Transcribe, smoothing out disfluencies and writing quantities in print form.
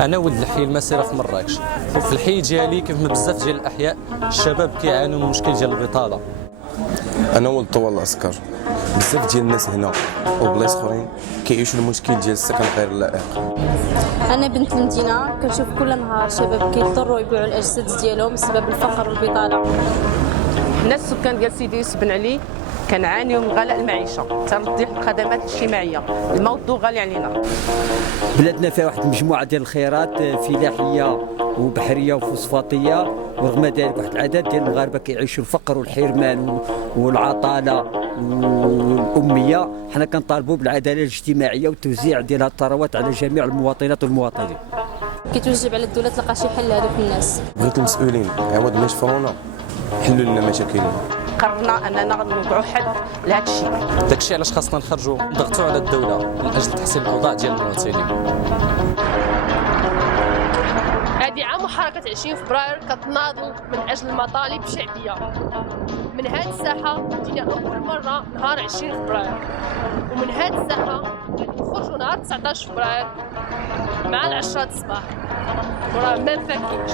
انا ولد الحي المسيره في مراكش، وفي الحي ديالي كيف ما بزاف ديال الاحياء الشباب كيعانوا من المشكل ديال البطاله. انا ولد طوال العسكر، بزاف ديال الناس هنا وبلايص اخرين كيعيشوا المشكل ديال السكن غير اللائق. انا بنت المدينه، كنشوف كل نهار شباب كيضطروا يبيعوا الاجساد ديالهم بسبب الفقر والبطاله. الناس السكان ديال سيدي يوسف بن علي كنعانيو من غلاء المعيشه، ترديح الخدمات الاجتماعيه، الموضوع غالي علينا. بلادنا فيها واحد المجموعه ديال الخيرات فلاحيه وبحريه وفوسفاتيه، ورغم ذلك واحد العدد ديال المغاربه كيعيشوا الفقر والحرمان والعطاله والاميه. حنا كنطالبوا بالعداله الاجتماعيه والتوزيع ديال هذه الثروات على جميع المواطنات والمواطنين. كيتوجب على الدوله تلقى شي حل لهذوك الناس. بغيت المسؤولين عوض ما يشفرونا حلوا لنا مشاكلنا. قررنا اننا نوقعوا حد لهذا الشيء. داكشي علاش خاصنا نخرجوا نضغطوا على الدوله من اجل تحسين الاوضاع ديال المواطنين. هذه عام حركة 20 فبراير كتناضل من أجل المطالب الشعبية. من هذه الساحة جينا أول مرة نهار 20 فبراير، ومن هذه الساحة نخرجوا نهار 19 فبراير مع 10 الصباح وراه ما مفاكينش.